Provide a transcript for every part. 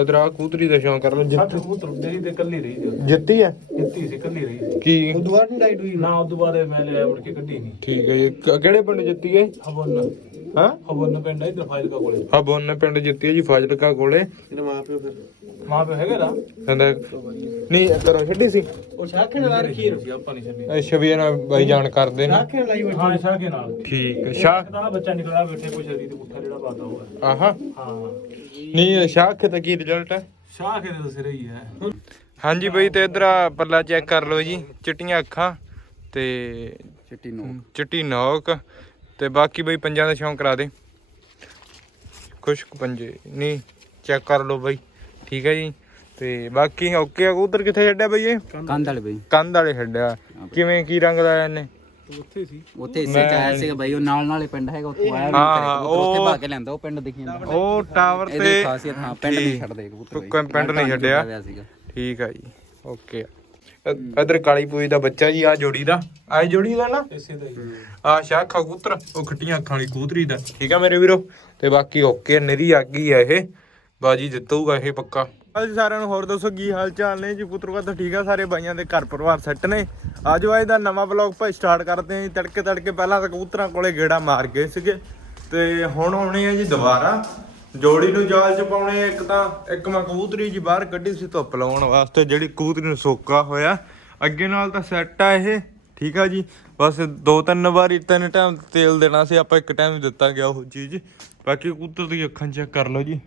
ਇਧਰ ਆ ਕੂਤਰੀ ਦਾ ਸ਼ੌਂਕ ਕਰ ਲਓ ਜਿੱਤ ਸੱਤ ਕਬੂਤਰ ਮੇਰੀ ਤੇ ਕੱਲੀ ਰਹੀ ਸੀ। ਜਿੱਤੀ ਹੈ ਜਿੱਤੀ ਸੀ ਕੱਲੀ ਰਹੀ ਸੀ। ਕੀ? ਦੁਬਾਰਾ ਨਹੀਂ ਡਾਈਟ ਹੋਈ ਨਾ ਉਦੋਂ ਬਾਅਦ ਮੈਂ ਲਿਆ ਮੁੜ ਕੇ ਕੱਢੀ ਨਹੀਂ। ਠੀਕ ਹੈ ਜੀ। ਕ- ਕਿਹੜੇ ਪਿੰਡ ਜਿੱਤੀ ਹੈ? ਹਵਨ। ਹਾਂ? ਹਵਨ ਪਿੰਡ ਹੈ ਇਧਰ ਫਾਜ਼ਿਲਕਾ ਕੋਲੇ। ਆ ਬੋਨੇ ਪਿੰਡ ਜਿੱਤੀ ਹੈ ਜੀ ਫਾਜ਼ਿਲਕਾ ਕੋਲੇ। ਤੇਰੇ ਮਾਂ ਪਿਓ ਫਿਰ। ਮਾਂ ਪਿਓ ਹੈਗਾ ਨਾ? ਕਹਿੰਦਾ ਨਹੀਂ ਕਰੋ ਛੱਡੀ ਸੀ। ਉਹ ਸ਼ਾਖੇ ਨਾਲ ਰੱਖੀ ਸੀ ਆਪਾਂ ਨਹੀਂ ਛੱਡੀ। ਅੱਛਾ ਵੀ ਇਹਨਾਂ ਬਾਈ ਜਾਣ ਕਰਦੇ ਨੇ। ਸ਼ਾਖੇ ਲਾਈ ਬੈਠੀ। ਹਾਂ ਕੇ ਨਾਲ। ਠੀਕ ਹੈ। ਸ਼ਾਹ ਤਾਂ ਬੱਚਾ ਨਿਕਲਿਆ ਬੈਠੇ ਪੁੱਛ ਰਹੀ ਤੇ ਪੁੱਠਾ ਜਿਹੜਾ ਪਾਤਾ ਹੋਇਆ ਆਹਾ। ਹਾਂ। ਨਹੀਂ। ਸ਼ਾਹ ਕੇ ਤਾਂ ਕੀ ਰਿਜ਼ਲਟ ਹੈ ਸ਼ਾਹ ਕੇ ਦੇ ਸਿਰ ਹੀ ਹੈ। ਹਾਂਜੀ ਬਈ ਤੇ ਇਧਰ ਆ ਪੱਲਾ ਚੈੱਕ ਕਰ ਲਓ ਜੀ ਚਿੱਟੀਆਂ ਅੱਖਾਂ ਤੇ ਚਿੱਟੀ ਨੂੰ ਚਿੱਟੀ ਨੋਕ ਤੇ ਬਾਕੀ ਬਈ ਪੰਜਾਂ ਦਾ ਸ਼ੌਂਕ ਕਰਾ ਦੇ। ਖੁਸ਼ਕ ਪੰਜੇ ਨਹੀਂ ਚੈੱਕ ਕਰ ਲਓ ਬਈ ਠੀਕ ਹੈ ਜੀ। ਤੇ ਬਾਕੀ ਓਕੇ ਆ ਕਬੂਤਰ ਕਿੱਥੇ ਛੱਡਿਆ ਬਈ ਇਹ? ਕੰਧ ਵਾਲੇ ਬਈ। ਕੰਧ ਵਾਲੇ ਛੱਡਿਆ। ਕਿਵੇਂ ਕੀ ਰੰਗ ਦਾ ਇਹਨੇ? ਉੱਥੇ ਸੀ। ਉੱਥੇ ਇਸੇ ਚ ਆਇਆ ਸੀਗਾ ਬਈ ਉਹ ਨਾਲ ਨਾਲੇ ਪਿੰਡ ਹੈਗਾ ਉੱਥੋਂ ਆਇਆ ਹਾਂ, ਉਹ- ਉੱਥੇ ਭਾ ਕੇ ਲੈਂਦਾ ਉਹ ਪਿੰਡ ਦਿਖੀ ਜਾਂਦਾ ਉਹ ਟਾਵਰ ਇਹਦੀ ਤੇ ਖਾਸੀਅਤ ਹਾਂ ਪਿੰਡ ਨਹੀਂ ਛੱਡਦੇ ਕਬੂਤਰ ਕੋਈ ਪਿੰਡ ਨਹੀਂ ਛੱਡਿਆ। ਹੋਇਆ ਸੀਗਾ। ਠੀਕ ਆ ਜੀ ਓਕੇ। ਇਧਰ ਕਾਲੀ ਪੂਈ ਦਾ ਬੱਚਾ ਜੀ ਆ ਜੋੜੀ ਦਾ। ਆ ਜੋੜੀ ਦਾ ਨਾ? ਇਸੇ ਦਾ ਹੀ ਆ ਸ਼ਾਖਾ ਕਬੂਤਰ ਉਹ ਖੱਟੀਆਂ ਅੱਖਾਂ ਵਾਲੀ ਕਬੂਤਰੀ ਦਾ। ਠੀਕ ਆ ਮੇਰੇ ਵੀਰੋ? ਤੇ ਬਾਕੀ ਓਕੇ ਨਰੀ ਆ ਗਈ ਆ ਇਹ। ਬਾਜੀ ਜਿੱਤੂਗਾ ਇਹ ਪੱਕਾ। ਜੀ ਸਾਰਿਆਂ ਨੂੰ ਹੋਰ ਦੱਸੋ ਕੀ ਹਾਲ ਚਾਲ ਨੇ ਜੀ? ਪੁੱਤਰੋ ਤਾਂ ਠੀਕ ਆ? ਸਾਰੇ ਬਾਈਆਂ ਦੇ ਘਰ ਪਰਿਵਾਰ ਸੈੱਟ ਨੇ। ਅੱਜ ਅੱਜ ਦਾ ਨਵਾਂ ਵਲੌਗ ਭਾਈ ਸਟਾਰਟ ਕਰਦੇ ਆਂ ਜੀ। ਤੜਕੇ ਤੜਕੇ ਪਹਿਲਾਂ ਤਾਂ ਕਬੂਤਰਾਂ ਕੋਲੇ ਗੇੜਾ ਮਾਰ ਗਏ ਸੀਗੇ। ਤੇ ਹੁਣ ਆਉਣੇ ਆ ਜੀ ਦੁਬਾਰਾ। ਜੋੜੀ ਨੂੰ ਜਾਲ ਚ ਪਾਉਣੇ ਇੱਕ ਤਾਂ। ਇੱਕ ਮੈਂ ਕਬੂਤਰੀ ਜੀ ਬਾਹਰ ਕੱਢੀ ਸੀ ਧੁੱਪ ਲਾਉਣ ਵਾਸਤੇ, ਜਿਹੜੀ ਕਬੂਤਰੀ ਨੂੰ ਸੋਕਾ ਹੋਇਆ। ਅੱਗੇ ਨਾਲ ਤਾਂ ਸੈੱਟ ਆ ਇਹ। ਠੀਕ ਆ ਜੀ? ਬਸ ਦੋ ਤਿੰਨ ਵਾਰੀ ਤਿੰਨ ਟਾਈਮ ਤੇਲ ਦੇਣਾ ਸੀ। ਆਪਾਂ ਇੱਕ ਟਾਈਮ ਦਿੱਤਾ ਗਿਆ ਉਹ ਚੀਜ਼। ਬਾਕੀ ਕਬੂਤਰ ਦੀ ਅੱਖਾਂ ਚੈੱਕ ਕਰ ਲਓ ਜੀ।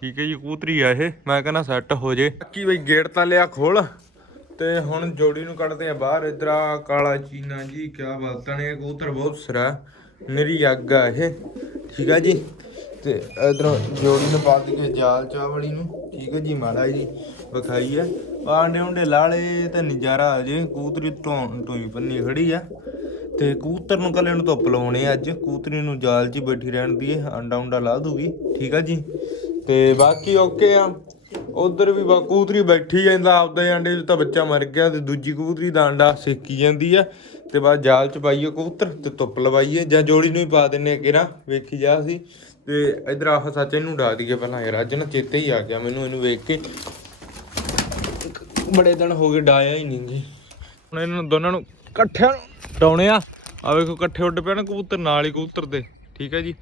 ਠੀਕ ਹੈ ਜੀ ਕੂਤਰੀ ਆ ਇਹ। ਮੈਂ ਕਹਿੰਦਾ ਸੈੱਟ ਹੋ ਜੇ। ਬਾਕੀ ਬਈ ਗੇਟ ਤਾਂ ਲਿਆ ਖੋਲ। ਤੇ ਹੁਣ ਜੋੜੀ ਨੂੰ ਕੱਢਦੇ ਆ ਬਾਹਰ। ਇਧਰ ਆ ਕਾਲਾ ਚੀਨਾ ਜੀ, ਕਿਆ ਬਾਤਾਂ ਨੇ ਇਹ ਕਬੂਤਰ ਬਹੁਤ ਸਰਾ ਮੇਰੀ ਅੱਗ ਆ ਇਹ। ਠੀਕ ਆ ਜੀ। ਤੇ ਇਧਰੋਂ ਜੋੜੀ ਨੂੰ ਪਾ ਕੇ ਜਾਲ ਚਾਵਲੀ ਨੂੰ। ਠੀਕ ਹੈ ਜੀ, ਮਾੜਾ ਜੀ ਵਿਖਾਈ ਹੈ ਆਂਡੇ ਉਂਡੇ ਲਾਲੇ ਤੇ ਨਜ਼ਾਰਾ ਆ ਜੇ। ਕੂਤਰੀ ਤੋਂ ਟੋਈ ਪੰਨੀ ਖੜੀ ਆ। ਤੇ ਕੂਤਰ ਨੂੰ ਕੱਲੇ ਨੂੰ ਧੁੱਪ ਲਾਉਣੇ ਅੱਜ। ਕੂਤਰੀ ਨੂੰ ਜਾਲ 'ਚ ਬੈਠੀ ਰਹਿਣ ਦੀ ਆਂਡਾ ਉਂਡਾ ਲਾ ਦੂਗੀ ਠੀਕ ਆ ਜੀ। ਤੇ ਬਾਕੀ ਓਕੇ ਆ। ਉਧਰ ਵੀ ਬਾ ਕਬੂਤਰੀ ਬੈਠੀ ਜਾਂਦਾ ਆਪਦੇ ਆਂਡੇ 'ਚ ਤਾਂ ਬੱਚਾ ਮਰ ਗਿਆ ਤੇ ਦੂਜੀ ਕਬੂਤਰੀ ਦਾ ਆਂਡਾ ਸੇਕੀ ਜਾਂਦੀ ਆ। ਤੇ ਬਾਅਦ ਜਾਲ 'ਚ ਪਾਈਏ ਕਬੂਤਰ ਤੇ ਧੁੱਪ ਲਵਾਈਏ ਜਾਂ ਜੋੜੀ ਨੂੰ ਹੀ ਪਾ ਦਿੰਨੇ ਆ ਕਿਰਾ, ਵੇਖੀ ਜਾ ਸੀ। ਤੇ ਇਧਰ ਆਹ ਸੱਚ ਇਹਨੂੰ ਡਾ ਦਈਏ ਪਹਿਲਾਂ ਯਾਰ ਅੱਜ ਨਾ, ਚੇਤੇ ਹੀ ਆ ਗਿਆ ਮੈਨੂੰ ਇਹਨੂੰ ਵੇਖ ਕੇ। ਬੜੇ ਦਿਨ ਹੋ ਗਏ ਡਾਇਆ ਹੀ ਨਹੀਂ ਜੀ। ਹੁਣ ਇਹਨਾਂ ਦੋਨਾਂ ਨੂੰ ਇਕੱਠਿਆਂ ਨੂੰ ਡਾਉਣੇ ਆ। ਆ ਵੇਖੋ ਇਕੱਠੇ ਉੱਡ ਪਿਆ ਨਾ ਕਬੂਤਰ, ਨਾਲ ਹੀ ਕਬੂਤਰ ਦੇ। ਠੀਕ ਹੈ ਜੀ।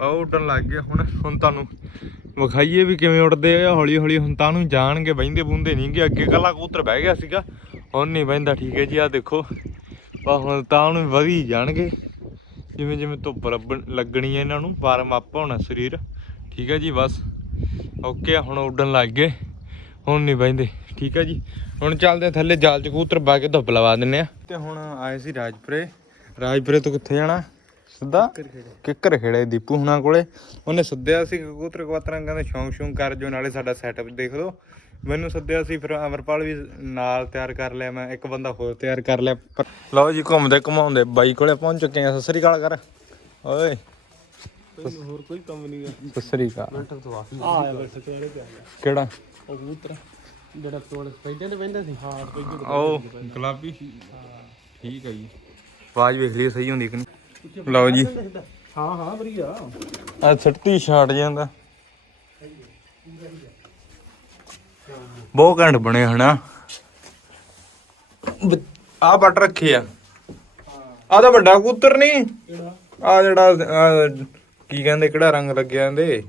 ਆ ਉੱਡਣ ਲੱਗ ਗਿਆ ਹੁਣ ਹੁਣ ਤੁਹਾਨੂੰ ਵਿਖਾਈਏ ਵੀ ਕਿਵੇਂ ਉੱਡਦੇ ਆ ਹੌਲੀ ਹੌਲੀ ਹੁਣ ਤਾਂ ਨੂੰ ਜਾਣਗੇ, ਬਹਿੰਦੇ ਬੁੰਦੇ ਨਹੀਂ ਕਿ ਅੱਗੇ ਕੱਲਾ ਕਬੂਤਰ ਬਹਿ ਗਿਆ ਸੀਗਾ। ਹੁਣ ਨਹੀਂ ਬਹਿੰਦਾ, ਠੀਕ ਹੈ ਜੀ ਆ ਦੇਖੋ। ਬਾ ਹੁਣ ਤਾਂ ਨੂੰ ਵਧੀ ਜਾਣਗੇ। ਜਿਵੇਂ ਜਿਵੇਂ ਧੁੱਪ ਲੱਭਣ- ਲੱਗਣੀ ਹੈ ਇਹਨਾਂ ਨੂੰ, ਵਾਰਮ ਅਪ ਹੋਣਾ ਸਰੀਰ। ਠੀਕ ਹੈ ਜੀ, ਬਸ। ਓਕੇ ਆ, ਹੁਣ ਉੱਡਣ ਲੱਗ ਗਏ। ਹੁਣ ਨਹੀਂ ਬਹਿੰਦੇ। ਠੀਕ ਹੈ ਜੀ, ਹੁਣ ਚੱਲਦੇ ਥੱਲੇ, ਜਾਲ ਚ ਕਬੂਤਰ ਪਾ ਕੇ ਧੁੱਪ ਲਵਾ ਦਿੰਨੇ ਆ ਤੇ ਹੁਣ ਆਏ ਸੀ ਰਾਜਪੁਰੇ। ਰਾਜਪੁਰੇ ਤੋਂ ਕਿੱਥੇ ਜਾਣਾ? ਸਿੱਧਾ ਕਿੱਕਰ ਖੇੜੇ ਦੀਪੂ ਹੁਣਾਂ ਕੋਲੇ। ਉਹਨੇ ਸੱਦਿਆ ਸੀ ਕਬੂਤਰ ਕਵਾਤਰਾਂ ਕਹਿੰਦੇ ਸ਼ੌਂਕ ਸ਼ੌਂਕ ਕਰ ਜੋ ਨਾਲੇ ਸਾਡਾ ਸੈਟਅਪ ਦੇਖ ਲਓ। ਮੈਨੂੰ ਸੱਦਿਆ ਸੀ ਫਿਰ ਅਮਰਪਾਲ ਵੀ ਨਾਲ ਤਿਆਰ ਕਰ ਲਿਆ ਮੈਂ ਇੱਕ ਬੰਦਾ ਹੋਰ ਤਿਆਰ ਕਰ ਲਿਆ। ਲਓ ਜੀ ਘੁੰਮਦੇ ਘੁਮਾਉਂਦੇ ਬਾਈ ਕੋਲੇ ਪਹੁੰਚ ਚੁੱਕੇ ਆ। ਸਤਿ ਸ੍ਰੀ ਅਕਾਲ ਕਰ। ਓਏ। ਹੋਰ ਕੋਈ ਕੰਮ ਨਹੀਂ ਸਤਿ ਸ੍ਰੀ ਅਕਾਲ। ਆ। ਬੈਠ ਕੇ ਕਿਹੜਾ? ਉਹ ਕਬੂਤਰ। ਜਿਹੜਾ ਤੋੜ ਪੈਂਦੇ ਤੇ ਪੈਂਦੇ ਸੀ। ਹਾਂ ਪੈਂਦੇ ਉਹ ਗੁਲਾਬੀ। ਠੀਕ ਹੈ ਜੀ। ਆਵਾਜ਼ ਵੇਖ ਲਈ ਸਹੀ ਹੁੰਦੀ ਕਿ ਨਹੀਂ? ਲਓ ਜੀ। ਹਾਂ ਹਾਂ ਵਧੀਆ ਆ। ਸੱਟੀ ਛਾੜ ਜਾਂਦਾ। ਬਹੁਤ ਘੰਟ ਬਣੇ ਹਨਾ। ਆ ਪੱਟ ਰੱਖੇ ਆ। ਆ ਤਾਂ ਵੱਡਾ ਕਬੂਤਰ ਨਹੀਂ ਆ ਜਿਹੜਾ ਕੀ ਕਹਿੰਦੇ ਕਿਹੜਾ ਰੰਗ ਲੱਗਿਆ ਇਹਦੇ?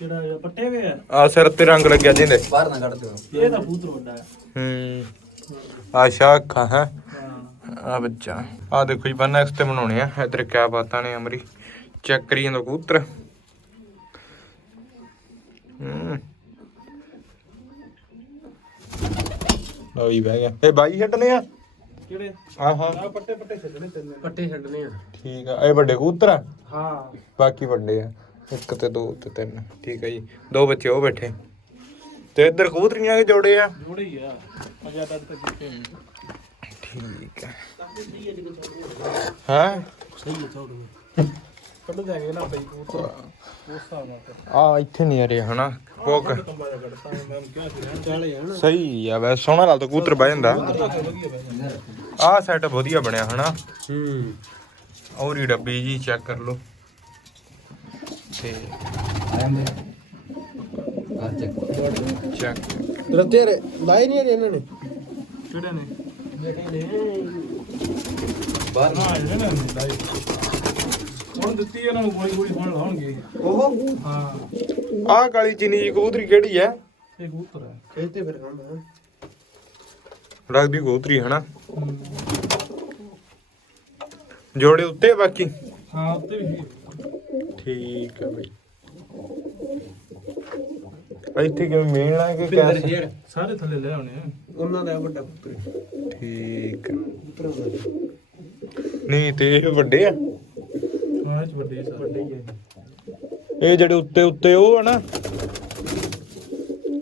ਜਿਹੜਾ ਇਹ ਪੱਟੇ ਵੇ ਆ? ਸਿਰ ਤੇ ਰੰਗ ਲੱਗਿਆ ਜਿੰਦੇ ਬਾਹਰ ਨਾ ਕੱਢ ਦਿਓ। ਇਹ ਤਾਂ ਕਬੂਤਰ ਵੱਡਾ ਹੈ ਹੂੰ। ਆ ਸ਼ਾਖਾ ਹਾਂ। ਆ ਬੱਚਾ ਆ। ਦੇਖੋ ਜੀ ਬੰਨਾ ਤੇ ਬਣਾਉਣੇ ਆ। ਇਧਰ ਕਿਆ ਬਾਤਾਂ ਨੇ ਅਮਰੀ। ਚੈੱਕ ਕਰੀ ਜਾਂਦਾ ਕਬੂਤਰ। ਹੂੰ। ਲਓ ਜੀ ਬਹਿ ਗਿਆ। ਇਹ ਬਾਈ ਛੱਡਨੇ ਆ? ਕਿਹੜੇ? ਆਹਾ ਆ ਪੱਟੇ ਪੱਟੇ ਛੱਡਣੇ ਤਿੰਨ ਪੱਟੇ ਛੱਡਣੇ ਆ। ਠੀਕ ਆ। ਇਹ ਵੱਡੇ ਕਬੂਤਰ ਆ? ਹਾਂ। ਬਾਕੀ ਵੱਡੇ ਆ। ਇੱਕ ਤੇ ਦੋ ਤੇ ਤਿੰਨ। ਠੀਕ ਆ ਜੀ। ਦੋ ਬੱਚੇ ਉਹ ਬੈਠੇ। ਤੇ ਇੱਧਰ ਕਬੂਤਰੀਆਂ ਕੇ ਜੋੜੇ ਆ। ਜੋੜੇ ਆ। ਮਜ਼ਾ ਤਾਂ ਤੱਕ ਜਿੱਤੇ ਠੀਕ ਆ ਹਾਂ। ਸਹੀ ਹੈ। ਛੋੜੂ ਕੱਢ ਜਾਗੇ ਨਾ ਉਸ ਨਾਲ ਫਿਰ ਆ ਇੱਥੇ ਨਹੀਂ ਆ ਰਿਹਾ ਹਨਾ? ਮੈਂ ਆ ਸਹੀ ਆ ਵੈਸੇ ਸੋਹਣਾ ਲੱਗਦਾ ਕਬੂਤਰ ਬਹਿ ਜਾਂਦਾ। ਵਧੀਆ ਬੈ ਆਹ ਸੈਟ ਵਧੀਆ ਬਣਿਆ ਹਨਾ? ਹੂੰ ਔਰ ਹੀ ਡੱਬੀ ਜੀ ਚੈੱਕ ਕਰ ਲਓ। ਤੇ ਆਇਆ ਮੇਰੇ ਚੱਕ ਰੱਤੇ ਲਾਏ ਨਹੀਂ ਇਹਨਾਂ ਨੇ? ਕਿਹੜੇ ਨੇ? ਬਾਹਰ। ਨਾ ਇਹਨੇ ਨਾ ਲਾਈ ਹੁਣ ਦਿੱਤੀ ਇਹਨਾਂ ਨੂੰ ਗੋਲੀ ਗੋਲੀ ਹੁਣ ਲਾਉਣਗੇ ਉਹ ਹਾਂ ਆਹ ਕਾਲੀ ਚੀਨੀ ਜੀ ਕਬੂਤਰੀ ਕਿਹੜੀ ਹੈ? ਇਹ ਕਬੂਤਰ ਹੈ। ਖੇਤੇ ਫਿਰ ਖਾਂਦਾ ਲੱਗਦੀ ਕਬੂਤਰੀ ਹਨਾ ਜੋੜੇ ਉੱਤੇ ਆ ਬਾਕੀ? ਹਾਂ ਉੱਤੇ ਵੀ। ਠੀਕ ਹੈ ਬਈ। ਇੱਥੇ ਕਿਵੇਂ ਮਿਲਣਾ ਕਿ ਕੈਸ? ਯਾਰ। ਸਾਰੇ ਥੱਲੇ ਲੈ ਆਉਣੇ ਆ। ਉਹਨਾਂ ਦਾ ਵੱਡਾ ਪੁੱਤਰ। ਠੀਕ ਹੈ। ਨਹੀਂ ਤੇ ਇਹ ਵੱਡੇ ਆ? ਹਾਂ ਇਹ ਵੱਡੇ ਸਾਰੇ। ਵੱਡੇ ਹੀ ਹੈ ਇਹ। ਜਿਹੜੇ ਉੱਤੇ ਉੱਤੇ ਉਹ ਆ ਨਾ?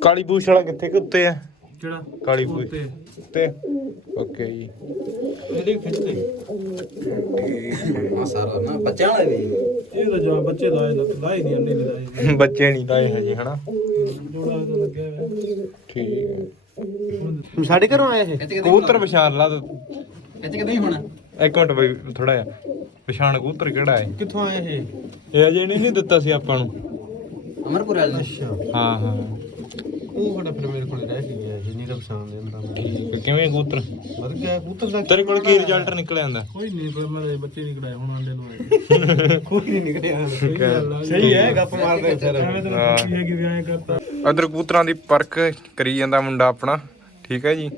ਕਾਲੀ ਪੂਛ ਵਾਲਾ ਕਿੱਥੇ ਕਿ ਉੱਤੇ ਆ? ਕਿਹੜਾ? ਕਾਲੀ ਪੂਛ ਉੱਤੇ। ਉੱਤੇ। ਓਕੇ ਜੀ। ਇਹਦੇ ਖਿੱਚਦੇ ਆ ਸਾਰਾ ਨਾ ਬੱਚਿਆਂ ਵਾਲਾ ਵੀ ਇਹ ਤਾਂ ਜਾ ਬੱਚੇ ਦਾ ਇਹਦਾ ਲਾਈ ਨਹੀਂ ਅੰਨੇ ਲਾਈ ਬੱਚੇ ਨਹੀਂ ਲਾਏ ਹਜੇ ਹਨਾ? ਜੋੜਾ ਇਹਦਾ ਲੱਗਿਆ ਹੋਇਆ। ਠੀਕ ਹੈ। ਸਾਡੇ ਘਰੋਂ ਆਏ ਇਹ। ਕਬੂਤਰ ਪਛਾਣ ਲਾ ਤੂੰ। ਇੱਥੇ ਕਿਦਾਂ ਹੀ ਹੋਣਾ? ਇੱਕ ਮਿੰਟ ਬਈ ਥੋੜਾ ਜਿਹਾ। ਪਛਾਣ ਕਬੂਤਰ ਕਿਹੜਾ ਹੈ? ਕਿੱਥੋਂ ਆਏ ਇਹ? ਇਹ ਅਜੇ ਨਹੀਂ ਨਹੀਂ ਦਿੱਤਾ ਸੀ ਆਪਾਂ ਨੂੰ। ਅਮਰਪੁਰ ਵਾਲੇ ਨੇ। ਅੱਛਾ ਹਾਂ ਹਾਂ। ਉਹ ਵੱਡਾ ਫਿਰ ਮੇਰੇ ਕੋਲ ਰਹਿ ਕੇ ਗਿਆ ਇਹ ਨਹੀਂ ਤਾਂ ਪਛਾਣ ਲੈਂਦਾ ਮੈਂ ਠੀਕ ਹੈ। ਕਿਵੇਂ ਕਬੂਤਰ? ਵਧ ਗਿਆ ਪੁੱਤਰ ਦਾ ਤੇਰੇ ਕੋਲ ਕੀ ਰਿਜ਼ਲਟ ਨਿਕਲ ਆਂਦਾ ਕੋਈ ਨਹੀਂ ਪਰ ਮੇਰੇ ਬੱਚੇ ਨਹੀਂ ਕਢਾਏ ਹੁਣ ਆਂਡੇ ਨੂੰ ਕੋਈ ਨਹੀਂ ਨਿਕਲਿਆ ਸਹੀ ਗੱਲ ਆ। ਸਹੀ ਹੈ ਗੱਪ ਮਾਰਦੇ ਵਿਚਾਰਾ। ਐਵੇਂ ਤਾਂ ਕੀ ਹੈ ਕਿ ਵਿਆਹ ਕਰਤਾ। ਅਦਰ ਕਬੂਤਰਾਂ ਦੀ ਪਰਖ ਕਰੀ ਜਾਂਦਾ ਮੁੰਡਾ ਆਪਣਾ। ਠੀਕ ਹੈ ਜੀ।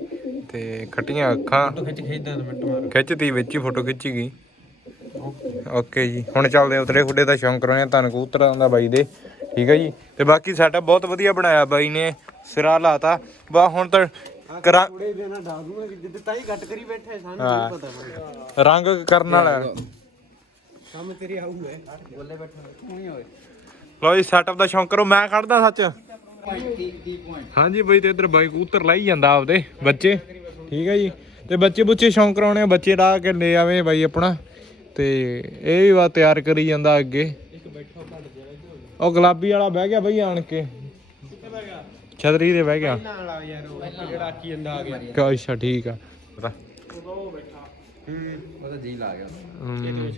ਤੇ ਖੱਟੀਆਂ ਅੱਖਾਂ। ਖਿੱਚ ਖਿੱਚਦਾ ਤਾਂ ਮਿੰਟ ਮਾਰ। ਖਿੱਚਤੀ ਵਿੱਚ ਹੀ ਫੋਟੋ ਖਿੱਚੀ ਗਈ। ਓਕੇ ਜੀ। ਹੁਣ ਚੱਲਦੇ ਉਤਰੇ ਖੁੱਡੇ ਦਾ ਸ਼ੌਂਕ ਕਰਾਉਣੇ ਤੁਹਾਨੂੰ ਕਬੂਤਰਾਂ ਦਾ ਬਾਈ ਦੇ। ਠੀਕ ਹੈ ਜੀ? ਤੇ ਬਾਕੀ ਸਾਡਾ ਬਹੁਤ ਵਧੀਆ ਬਣਾਇਆ ਬਾਈ ਨੇ ਸਿਰਾ ਲਾਤਾ। ਬਾ ਹੁਣ ਤਾਂ ਕਰਾਂ ਦੂੰਗਾ ਬੈਠੇ ਸਾਨੂੰ। ਨਹੀਂ ਪਤਾ ਰੰਗ ਕਰਨ ਵਾਲਾ ਕੰਮ ਤੇਰੀ ਆਊ ਹੈ। ਬੋਲੇ ਬੈਠਾ ਨਹੀਂ ਹੋਏ ਲੋ ਜੀ ਸੈਟਅਪ ਦਾ ਸ਼ੌਂਕ ਕਰੋ ਮੈਂ ਖੜਦਾ ਸੱਚ। ਹਾਂਜੀ ਬਈ ਤੇ ਇਧਰ ਬਾਈ ਕਬੂਤਰ ਲਾਈ ਜਾਂਦਾ ਆਪਦੇ ਬੱਚੇ। ਠੀਕ ਹੈ ਜੀ? ਤੇ ਬੱਚੇ ਬੁੱਚੇ ਸ਼ੌਂਕ ਕਰਾਉਣੇ ਆ ਬੱਚੇ ਲਾ ਕੇ ਲੈ ਆਵੇ ਬਾਈ ਆਪਣਾ। ਤੇ ਇਹ ਵੀ ਵਾ ਤਿਆਰ ਕਰੀ ਜਾਂਦਾ ਅੱਗੇ। ਉਹ ਗੁਲਾਬੀ ਵਾਲਾ ਬਹਿ ਗਿਆ ਬਈ ਆਣ ਕੇ। ਛਤਰੀ ਦੇ ਬਹਿ ਗਿਆ। ਨਾਲ ਆ ਯਾਰ ਉਹ ਇੱਕ ਜਿਹੜਾ ਆਖੀ ਜਾਂਦਾ ਆ ਗਿਆ ਕਿਆ ਅੱਛਾ ਠੀਕ ਆ। ਪਤਾ। ਉਹਦਾ ਜੀ ਲਾ ਗਿਆ ਹਮ,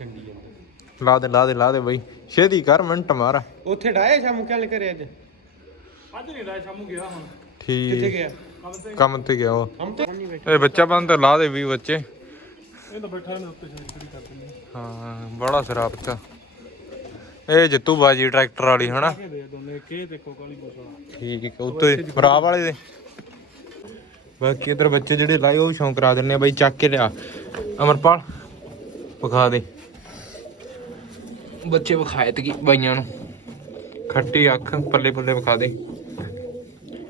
ਲਾ ਦੇ ਲਾ ਦੇ ਲਾ ਦੇ ਬਈ। ਛੇਤੀ ਕਰ ਮਿੰਟ ਮਾਰ। ਉੱਥੇ ਡਾਏ ਸ਼ਾਮ ਕੱਲ ਕਰੇ ਅੱਜ? ਅੱਜ ਨਹੀਂ ਰਾਇ ਸ਼ਾਮੂ ਗਿਆ ਹੁਣ। ਕਿੱਥੇ ਠੀਕ ਗਿਆ? ਕੰਮ ਤੇ ਗਿਆ ਉਹ। ਹਮ ਤੇ? ਨਹੀਂ ਬੈਠੇ। ਇਹ ਬੱਚਾ ਬੰਦ ਲਾ ਦੇ ਵੀ ਬੱਚੇ। ਇਹ ਤਾਂ ਬੈਠਾ ਇਹਨੇ ਉੱਤੇ ਛੜੀ ਛੜੀ ਕਰ ਦਿੰਦੀ। ਹਾਂ ਬੜਾ ਸਰਾਪਤਾ ਇਹ ਜਿੱਤੂ ਬਾਜੀ ਟਰੈਕਟਰ ਵਾਲੀ ਹਨਾ? ਦੇ ਦੋਨੇ ਕੇ ਬੋਸਾ ਠੀਕ ਉੱਤੇ ਭਰਾ ਵਾਲੇ ਦੇ। ਬਾਕੀ ਇਧਰ ਬੱਚੇ ਜਿਹੜੇ ਲਾਏ ਉਹ ਸ਼ੌਂਕ ਕਰਾ ਦਿੰਨੇ ਆ ਬਾਈ ਚੱਕ ਕੇ ਲਿਆ। ਅਮਰਪਾਲ ਵਿਖਾ ਦੇ। ਬੱਚੇ ਵਿਖਾਏ ਤੇ ਕੀ ਬਾਈਆਂ ਨੂੰ। ਖੱਟੀ ਅੱਖ ਪੱਲੇ ਪੱਲੇ ਵਿਖਾ ਦੇ।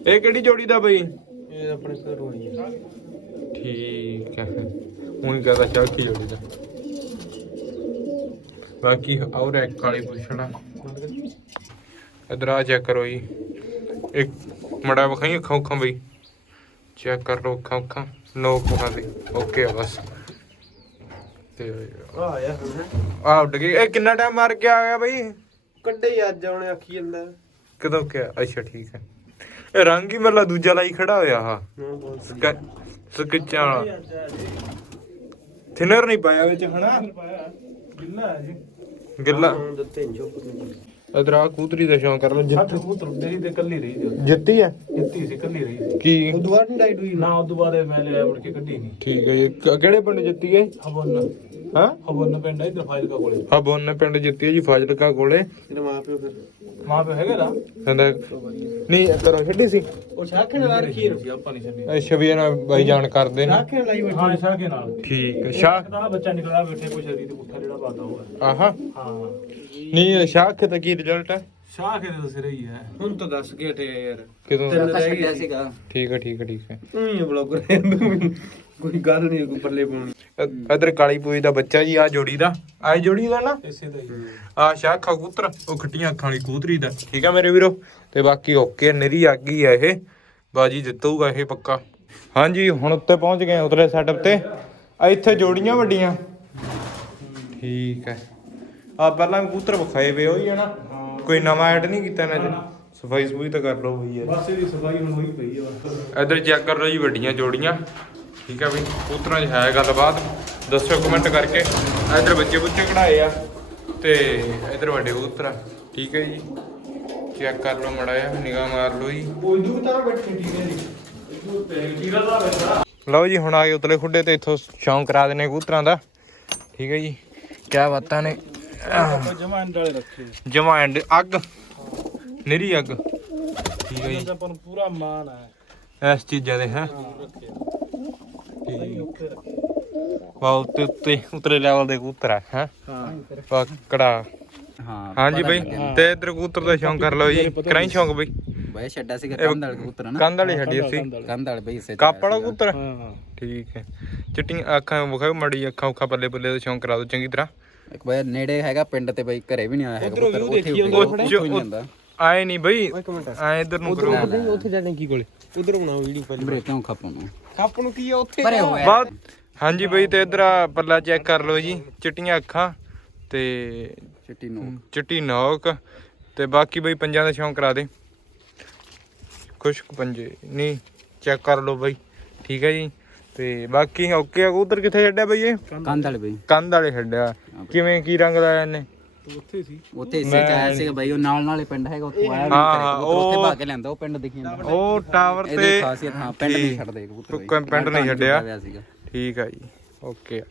ਇਹ ਕਿਹੜੀ ਜੋੜੀ ਦਾ ਬਈ? ਇਹ ਆਪਣੇ ਘਰ ਹੋਣੀ ਹੈ ਠੀਕ ਹੈ ਹੁਣ ਕਹਦਾ ਚੱਕੀ ਜੋੜੀ ਦਾ। ਬਾਕੀ ਔਰ ਇੱਕ ਕਾਲੀ ਪੁੱਛਣਾ। ਇਧਰ ਆ ਚੈੱਕ ਕਰੋ ਜੀ। ਇੱਕ ਮੜਾ ਵਿਖਾਈ ਅੱਖਾਂ ਅੱਖਾਂ ਬਈ। ਚੈੱਕ ਕਰ ਲੋ ਅੱਖਾਂ ਅੱਖਾਂ ਨੋ ਅੱਖਾਂ ਦੇ। ਓਕੇ ਆ ਬਸ। ਤੇ ਆ ਯਾਰ। ਆ ਉੱਡ ਗਈ। ਇਹ ਕਿੰਨਾ ਟਾਈਮ ਮਾਰ ਕੇ ਆ ਗਿਆ ਬਈ? ਕੱਢੇ ਹੀ ਅੱਜ ਆਉਣੇ ਆਖੀ ਜਾਂਦਾ। ਕਦੋਂ ਕਿਆ ਅੱਛਾ ਠੀਕ ਹੈ ਇਹ ਰੰਗ ਹੀ ਮਤਲਬ ਦੂਜਾ ਲਾਈ ਖੜਾ ਹੋਇਆ ਹਾ ਨਾ ਬਹੁਤ ਸਕ ਸਕਚਾਂ ਵਾਲਾ। ਥਿਨਰ ਨਹੀਂ ਪਾਇਆ ਵਿੱਚ ਹਨਾ? ਪਾਇਆ। ਗਿੱਲਾ ਹੈ ਜੀ। ਗਿੱਲਾ। ਹਾਂ ਇਧਰ ਆ ਕੂਤਰੀ ਦਾ ਸ਼ੌਂਕ ਕਰ ਲੋ ਸੱਤ ਕਬੂਤਰ ਮੇਰੀ ਤੇ ਕੱਲੀ ਰਹੀ ਜੀ ਜਿੱਤੀ ਹੈ? ਜਿੱਤੀ ਸੀ ਕੱਲੀ ਰਹੀ ਸੀ ਕੀ? ਉਹ ਦੁਬਾਰਾ ਨਹੀਂ ਡਾਈਟ ਹੋਈ ਨਾ ਉਸ ਤੋਂ ਬਾਅਦ ਮੈਂ ਲਿਆ ਮੁੜ ਕੇ ਕੱਢੀ ਨਹੀਂ। ਠੀਕ ਹੈ ਜੀ। ਕ- ਕਿਹੜੇ ਪਿੰਡ ਜਿੱਤੀ ਗਏ ਹਵਨ। ਹਾਂ? ਹਵਨ ਪਿੰਡ ਹੈ ਇਧਰ ਫਾਜ਼ਿਲਕਾ ਕੋਲੇ। ਆ ਬੋਨੇ ਪਿੰਡ ਜਿੱਤੀ ਹੈ ਜੀ ਫਾਜ਼ਿਲਕਾ ਕੋਲੇ। ਤੇਰੇ ਮਾਂ ਪਿਓ ਫਿਰ। ਮਾਂ ਪਿਓ ਹੈਗਾ ਨਾ? ਕਹਿੰਦਾ ਨਹੀਂ ਕਰੋ ਛੱਡੀ ਸੀ। ਉਹ ਸਾਖਣ ਲਾ ਰੱਖੀ ਸੀ ਆਪਾਂ ਨਹੀਂ ਛੱਡੀ। ਅੱਛਾ ਵੀ ਇਹਨਾਂ ਬਾਈ ਜਾਣ ਕਰਦੇ ਨੇ। ਸਾਖਣ ਲਾਈ ਬੈਠੀ। ਹਾਂ ਕੇ ਨਾਲ। ਠੀਕ ਹੈ ਸ਼ਾਹ ਦਾ ਬੱਚਾ ਨਿਕਲਿਆ ਬੈਠੇ ਕੋਈ ਸ਼ਰੀਰ ਤੇ ਪੁੱਠਾ ਜਿਹੜਾ ਪਾਦਾ ਹੋਇਆ। ਆਹਾ। ਹਾਂ। ਨਹੀਂ ਕੇ ਤਾਂ ਕੀ ਰਿਜ਼ਲਟ ਹੈ? ਸ਼ਾਹ ਕੇ ਤਾਂ ਸਿਰੇ ਹੀ ਹੈ। ਹੁਣ ਤਾਂ ਦੱਸ ਕੇ ਹਟਿਆ ਯਾਰ। ਕਿਦੋਂ? ਤਿੰਨ ਤਾਂ ਰਹਿ ਛੱਡਿਆ ਗਏ ਸੀਗਾ। ਠੀਕ ਹੈ ਠੀਕ ਹੈ ਠੀਕ ਹੈ। ਤੂੰ ਹੀ ਬਲੌਗਰ ਕੋਈ ਗੱਲ ਨਹੀਂ ਕੋਈ ਪੱਲੇ ਪਾਉਣੀ। ਇੱਧਰ ਕਾਲੀ ਪੂਈ ਦਾ ਬੱਚਾ ਜੀ ਆ ਜੋੜੀ ਦਾ। ਆ ਜੋੜੀ ਦਾ ਨਾ? ਇਸੇ ਦਾ ਹੀ। ਆ ਸ਼ਾਹ ਕਬੂਤਰ ਉਹ ਖੱਟੀਆਂ ਅੱਖਾਂ ਵਾਲੀ ਕਬੂਤਰੀ ਦਾ। ਠੀਕ ਆ ਮੇਰੇ ਵੀਰੋ? ਤੇ ਬਾਕੀ ਓਕੇ ਨਰੀ ਆ ਗਈ ਆ ਇਹ। ਬਾਜੀ ਜਿੱਤੂਗਾ ਇਹ ਪੱਕਾ। ਹਾਂਜੀ ਹੁਣ ਉੱਤੇ ਪਹੁੰਚ ਗਏ ਉਤਲੇ ਸੈਟਅਪ ਤੇ। ਆ ਇੱਥੇ ਜੋੜੀਆਂ ਵੱਡੀਆਂ। ਠੀਕ ਹੈ ਆ ਪਹਿਲਾਂ ਕਬੂਤਰ ਵਿਖਾਏ ਵੇ ਹੋਈ ਹੈ ਨਾ। ਕੋਈ ਨਵਾਂ ਐਡ ਨਹੀਂ ਕੀਤਾ ਚ। ਸਫ਼ਾਈ ਸਫੂਈ ਤਾਂ ਕਰ ਲਓ ਹੋਈ ਹੈ ਬਸ ਇਹਦੀ ਸਫ਼ਾਈ ਹੁਣ ਹੋਈ ਪਈ ਹੈ ਬਸ ਇੱਧਰ ਚੈੱਕ ਕਰ ਲਓ ਜੀ ਵੱਡੀਆਂ ਜੋੜੀਆਂ। ਠੀਕ ਆ ਬਈ ਕਬੂਤਰਾਂ 'ਚ ਹੈ ਗੱਲਬਾਤ। ਦੱਸਿਓ ਕਮੈਂਟ ਕਰਕੇ। ਇੱਧਰ ਬੱਚੇ ਬੁੱਚੇ ਕਢਾਏ ਆ। ਤੇ ਇੱਧਰ ਵੱਡੇ ਆ। ਠੀਕ ਹੈ ਜੀ। ਚੈੱਕ ਕਰ ਲਓ ਮੜਾ ਜਾ ਨਿਗਾਹ ਮਾਰ ਲਓ ਜੀ। ਉਹ ਇਦੂ ਤਾਂ ਬੈਠੇ ਠੀਕ ਹੈ ਜੀ। ਲਓ ਜੀ ਹੁਣ ਆ ਗਏ ਉਤਲੇ ਖੁੱਡੇ ਤੇ ਇੱਥੋਂ ਸ਼ੌਂਕ ਕਰਾ ਦਿੰਨੇ ਕਬੂਤਰਾਂ ਦਾ। ਠੀਕ ਹੈ ਜੀ। ਕਿਆ ਬਾਤਾਂ ਨੇ। ਜਮਾ ਅੰਡ ਵਾਲੇ ਰੱਖੇ ਜਮਾ ਐਂਡ ਅੱਗ। ਨਿਰੀ ਅੱਗ। ਠੀਕ ਹੈ ਜੀ। ਤੇ ਆਪਾਂ ਨੂੰ ਪੂਰਾ ਮਾਨ ਹੈ ਇਸ ਚੀਜ਼ਾਂ ਦੇ ਹੈ ਹਾਂ ਰੱਖੇ ਸਹੀ ਉੱਤੇ ਰੱਖੇ ਵਾ ਉੱਤੇ ਉੱਤੇ ਉਤਲੇ ਲੈਵਲ ਦੇ ਕਬੂਤਰ ਆ ਹੈ? ਹਾਂ ਪਕੜਾ। ਹਾਂ ਹਾਂਜੀ ਬਈ ਤੇ ਇਧਰ ਕਬੂਤਰ ਦਾ ਸ਼ੌਂਕ ਕਰ ਲਓ ਜੀ। ਕਰਾਈ ਸ਼ੌਂਕ ਬਈ? ਬਈ ਛੱਡਾ ਸੀਗਾ ਕੰਧ ਵਾਲੇ ਕਬੂਤਰ ਨਾ ਕੰਧ ਵਾਲੀ ਛੱਡੀ ਅਸੀਂ। ਕੰਧ ਵਾਲੇ ਬਈ ਇਸੇ ਕੱਪ ਵਾਲਾ ਕਬੂਤਰ? ਹਾਂ ਹਾਂ। ਠੀਕ ਹੈ। ਚਿੱਟੀਆਂ ਅੱਖਾਂ ਵਿਖਾਓ ਮੜੀ ਅੱਖਾਂ ਉਖਾਂ ਪੱਲੇ ਪੱਲੇ ਦਾ ਸ਼ੌਂਕ ਕਰਾ ਦਿਓ ਚੰਗੀ ਤਰ੍ਹਾਂ। ਇੱਕ ਬਈ ਨੇੜੇ ਹੈਗਾ ਪਿੰਡ ਤੇ ਬਈ ਘਰੇ ਵੀ ਨਹੀਂ ਆਇਆ ਹੈਗਾ ਕਬੂਤਰ ਉੱਥੇ ਦੇਖੀ ਜਾਂਦਾ ਆਏ ਨਹੀਂ ਬਈ ਆਏ ਇਧਰ ਨੂੰ ਕਰੋ। ਉੱਥੇ ਜਾਣੇ ਕੀ ਕੋਲੇ? ਉਧਰ ਬਣਾਓ ਵੀਡੀਓ ਪਹਿਲੇ ਵੀਰੇ। ਕਿਉਂ ਖਾਪਾਂ ਨੂੰ। ਕੱਪ ਨੂੰ ਕੀ ਆ ਉੱਥੇ? ਭਰੇ ਹੋਇਆ ਬਾਤ ਹਾਂਜੀ ਬਈ ਤੇ ਇਧਰ ਆ ਪੱਲਾ ਚੈੱਕ ਕਰ ਲਓ ਜੀ ਚਿੱਟੀਆਂ ਅੱਖਾਂ ਤੇ ਚਿੱਟੀ ਨੂੰ ਚਿੱਟੀ ਨੋਕ ਤੇ ਬਾਕੀ ਬਈ ਪੰਜਾਂ ਦਾ ਸ਼ੌਂਕ ਕਰਾ ਦੇ। ਖੁਸ਼ਕ ਪੰਜੇ। ਨਹੀਂ ਚੈੱਕ ਕਰ ਲਓ ਬਈ। ਠੀਕ ਹੈ ਜੀ। ਤੇ ਬਾਕੀ ਓਕੇ ਆ ਕਬੂਤਰ ਕਿੱਥੇ ਛੱਡਿਆ ਬਈ ਇਹ? ਕੰਧ ਵਾਲੇ ਬਈ। ਕੰਧ ਵਾਲੇ ਛੱਡਿਆ। ਕਿਵੇਂ ਕੀ ਰੰਗ ਦਾ ਇਹਨੇ? ਉੱਥੇ ਸੀ। ਉੱਥੇ ਇਸੇ ਚ ਆਇਆ ਸੀਗਾ ਬਈ ਉਹ ਨਾਲ ਨਾਲੇ ਪਿੰਡ ਹੈਗਾ ਉੱਥੇ ਆਇਆ ਹਾਂ, ਹਾਂ, ਕਬੂਤਰ ਉੱਥੇ ਉਹ- ਭਾ ਕੇ ਲਿਆਂਦਾ ਉਹ ਪਿੰਡ ਦਿਖੀ ਜਾਂਦਾ। ਉਹ ਟਾਵਰ ਇਹਦੀ ਤੇ ਖਾਸੀਅਤ ਹਾਂ ਪਿੰਡ ਨਹੀਂ ਛੱਡਦੇ ਕਬੂਤਰ ਬਈ। ਪਿੰਡ ਨਹੀਂ ਛੱਡਿਆ। ਹੋਇਆ ਸੀਗਾ। ਠੀਕ ਆ ਜੀ ਓਕੇ।